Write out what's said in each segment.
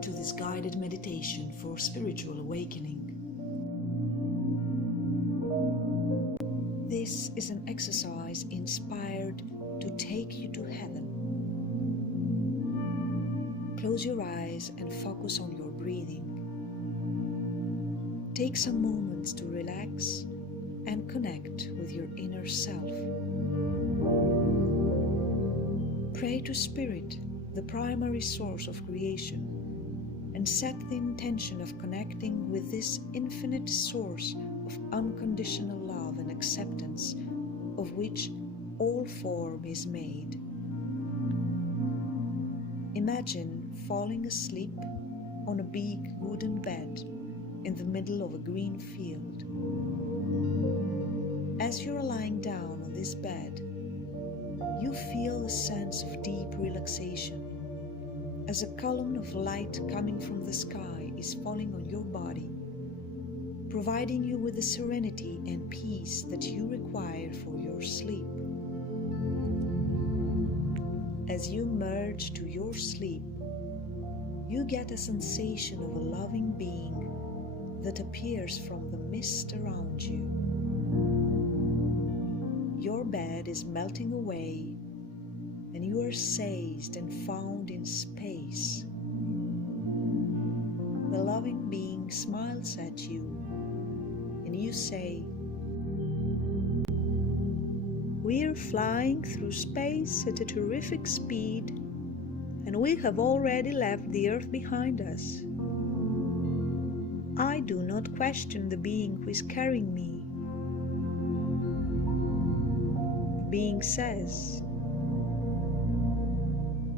Welcome to this guided meditation for spiritual awakening. This is an exercise inspired to take you to heaven. Close your eyes and focus on your breathing. Take some moments to relax and connect with your inner self. Pray to Spirit, the primary source of creation, and set the intention of connecting with this infinite source of unconditional love and acceptance, of which all form is made. Imagine falling asleep on a big wooden bed in the middle of a green field. As you're lying down on this bed, you feel a sense of deep relaxation as a column of light coming from the sky is falling on your body, providing you with the serenity and peace that you require for your sleep. As you merge to your sleep, you get a sensation of a loving being that appears from the mist around you. Your bed is melting away, and you are seized and found in space. The loving being smiles at you, and you say, "We're flying through space at a terrific speed, and we have already left the Earth behind us. I do not question the being who is carrying me." The being says,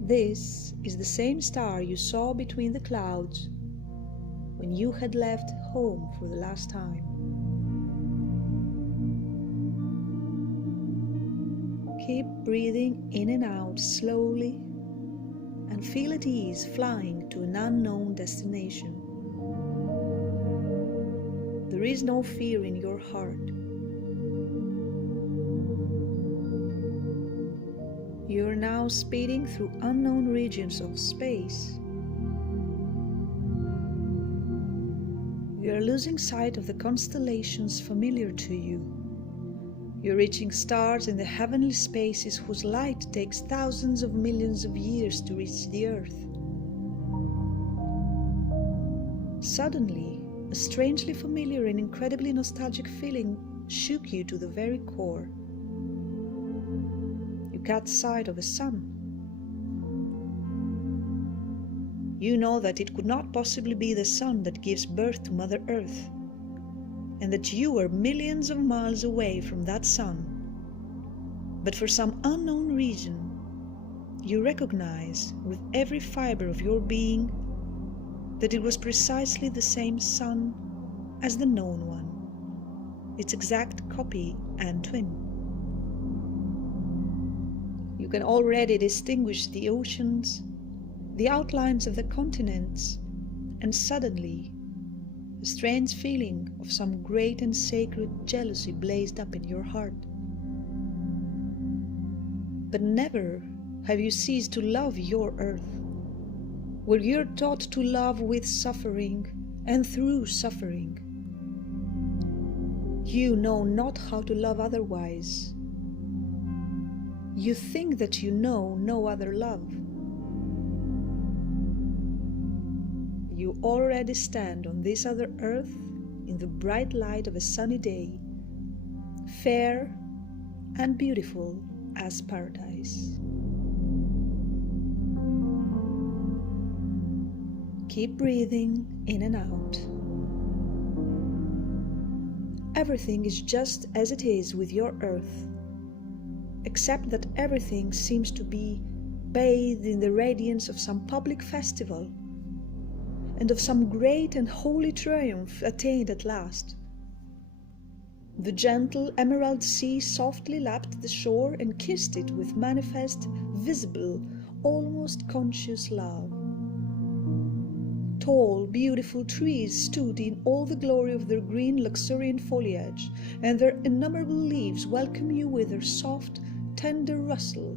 "This is the same star you saw between the clouds when you had left home for the last time. Keep breathing in and out slowly and feel at ease flying to an unknown destination. There is no fear in your heart. You are now speeding through unknown regions of space. You are losing sight of the constellations familiar to you. You're reaching stars in the heavenly spaces whose light takes thousands of millions of years to reach the Earth. Suddenly, a strangely familiar and incredibly nostalgic feeling shook you to the very core. You caught sight of a sun. You know that it could not possibly be the sun that gives birth to Mother Earth, and that you are millions of miles away from that sun. But for some unknown reason, you recognize with every fiber of your being that it was precisely the same sun as the known one, its exact copy and twin. You can already distinguish the oceans, the outlines of the continents, and suddenly a strange feeling of some great and sacred jealousy blazed up in your heart. But never have you ceased to love your Earth, where you're taught to love with suffering and through suffering. You know not how to love otherwise. You think that you know no other love. You already stand on this other earth in the bright light of a sunny day, fair and beautiful as paradise. Keep breathing in and out. Everything is just as it is with your earth, except that everything seems to be bathed in the radiance of some public festival and of some great and holy triumph attained at last. The gentle emerald sea softly lapped the shore and kissed it with manifest, visible, almost conscious love. Tall, beautiful trees stood in all the glory of their green, luxuriant foliage, and their innumerable leaves welcome you with their soft, tender rustle,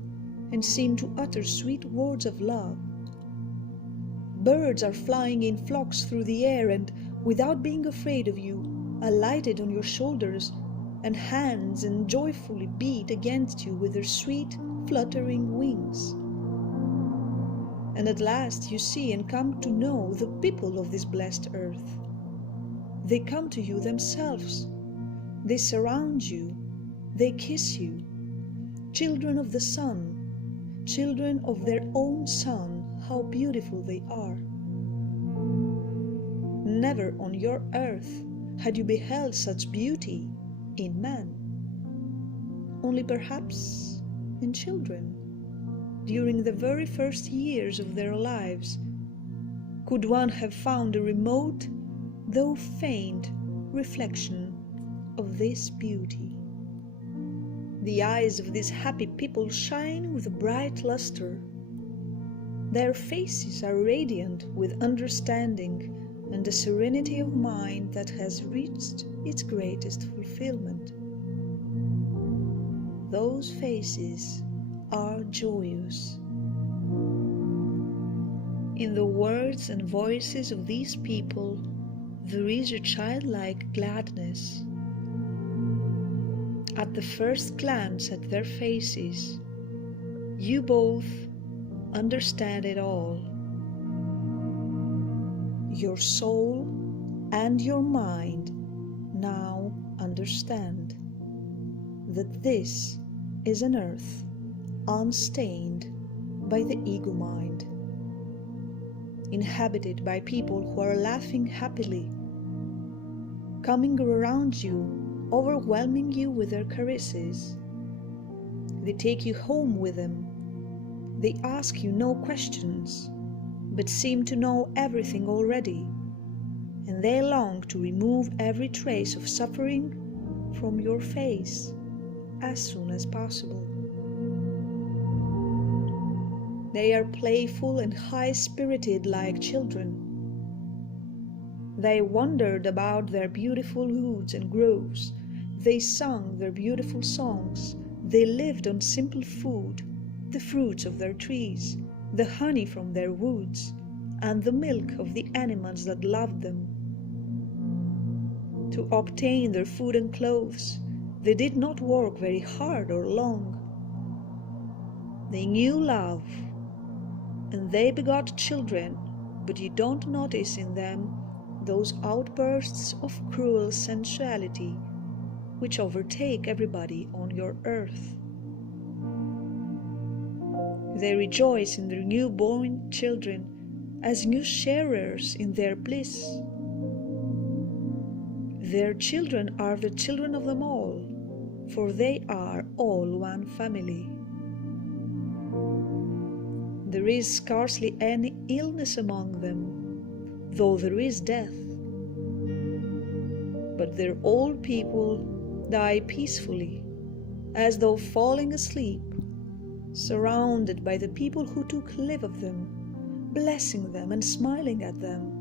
and seem to utter sweet words of love. Birds are flying in flocks through the air and, without being afraid of you, alighted on your shoulders, and hands and joyfully beat against you with their sweet, fluttering wings. And at last you see and come to know the people of this blessed earth. They come to you themselves. They surround you. They kiss you. Children of the sun, children of their own sun, how beautiful they are. Never on your earth had you beheld such beauty in man. Only perhaps in children, during the very first years of their lives, could one have found a remote, though faint, reflection of this beauty. The eyes of these happy people shine with a bright luster. Their faces are radiant with understanding and a serenity of mind that has reached its greatest fulfillment. Those faces are joyous. In the words and voices of these people, there is a childlike gladness. At the first glance at their faces, you both understand it all. Your soul and your mind now understand that this is an earth unstained by the ego mind, inhabited by people who are laughing happily, coming around you, overwhelming you with their caresses. They take you home with them. They ask you no questions, but seem to know everything already, and they long to remove every trace of suffering from your face as soon as possible. They are playful and high-spirited like children. They wandered about their beautiful woods and groves. They sung their beautiful songs. They lived on simple food, the fruits of their trees, the honey from their woods, and the milk of the animals that loved them. To obtain their food and clothes, they did not work very hard or long. They knew love, and they begot children, but you don't notice in them those outbursts of cruel sensuality which overtake everybody on your earth. They rejoice in their newborn children as new sharers in their bliss. Their children are the children of them all, for they are all one family. There is scarcely any illness among them, though there is death. But their old people die peacefully, as though falling asleep, surrounded by the people who took leave of them, blessing them and smiling at them,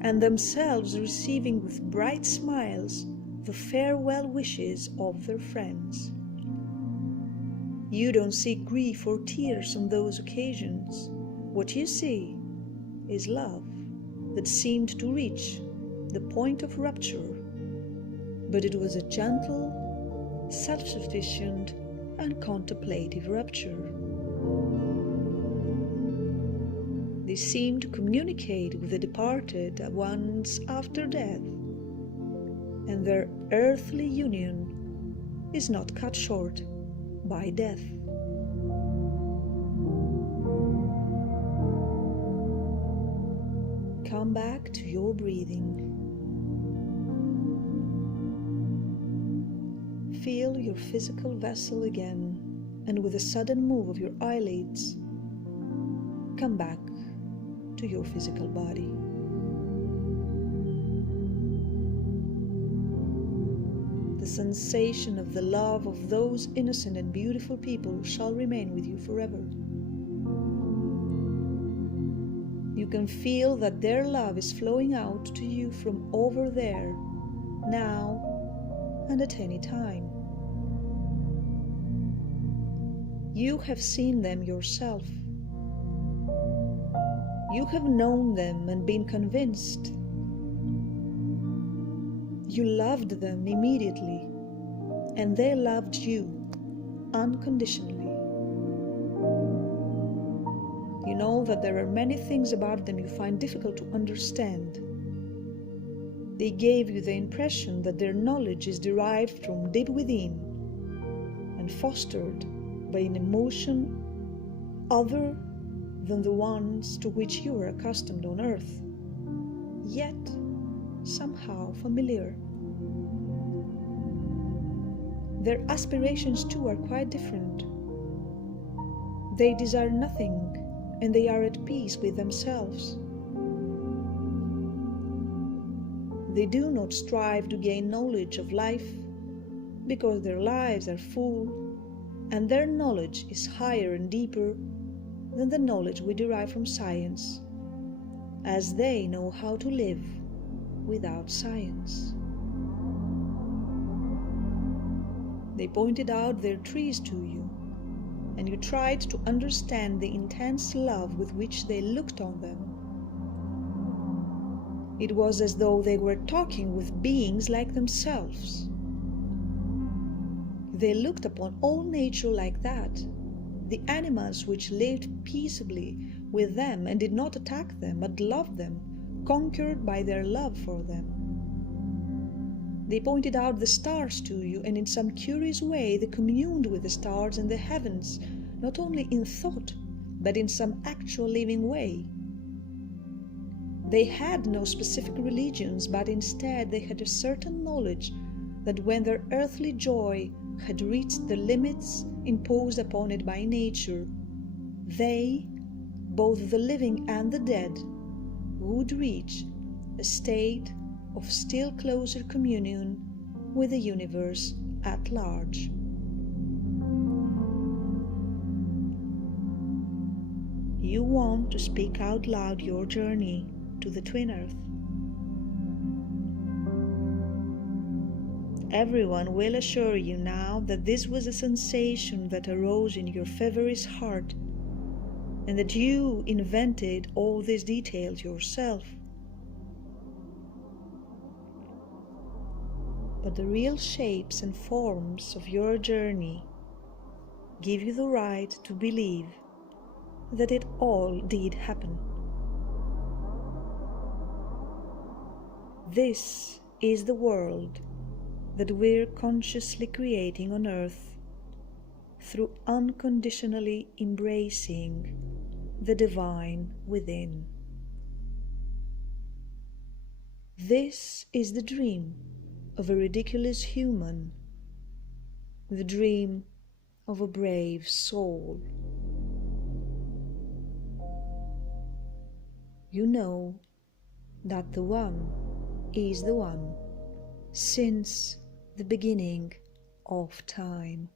and themselves receiving with bright smiles the farewell wishes of their friends. You don't see grief or tears on those occasions. What you see is love that seemed to reach the point of rupture, but it was a gentle, self-sufficient, and contemplative rupture. They seem to communicate with the departed ones after death, and their earthly union is not cut short by death. Come back to your breathing. Feel your physical vessel again, and with a sudden move of your eyelids, come back to your physical body. The sensation of the love of those innocent and beautiful people shall remain with you forever. You can feel that their love is flowing out to you from over there, now and at any time. You have seen them yourself. You have known them and been convinced. You loved them immediately, and they loved you unconditionally. You know that there are many things about them you find difficult to understand. They gave you the impression that their knowledge is derived from deep within and fostered by an emotion other than the ones to which you are accustomed on earth, yet somehow familiar. Their aspirations too are quite different. They desire nothing, and they are at peace with themselves. They do not strive to gain knowledge of life, because their lives are full, and their knowledge is higher and deeper than the knowledge we derive from science, as they know how to live without science. They pointed out their trees to you, and you tried to understand the intense love with which they looked on them. It was as though they were talking with beings like themselves. They looked upon all nature like that, the animals which lived peaceably with them and did not attack them, but loved them, conquered by their love for them. They pointed out the stars to you, and in some curious way they communed with the stars and the heavens, not only in thought, but in some actual living way. They had no specific religions, but instead they had a certain knowledge that when their earthly joy had reached the limits imposed upon it by nature, they, both the living and the dead, would reach a state of still closer communion with the universe at large. You want to speak out loud your journey to the twin earth. Everyone will assure you now that this was a sensation that arose in your feverish heart, and that you invented all these details yourself. But the real shapes and forms of your journey give you the right to believe that it all did happen. This is the world that we're consciously creating on earth through unconditionally embracing the divine within. This is the dream of a ridiculous human, the dream of a brave soul. You know that the One is the One since the beginning of time.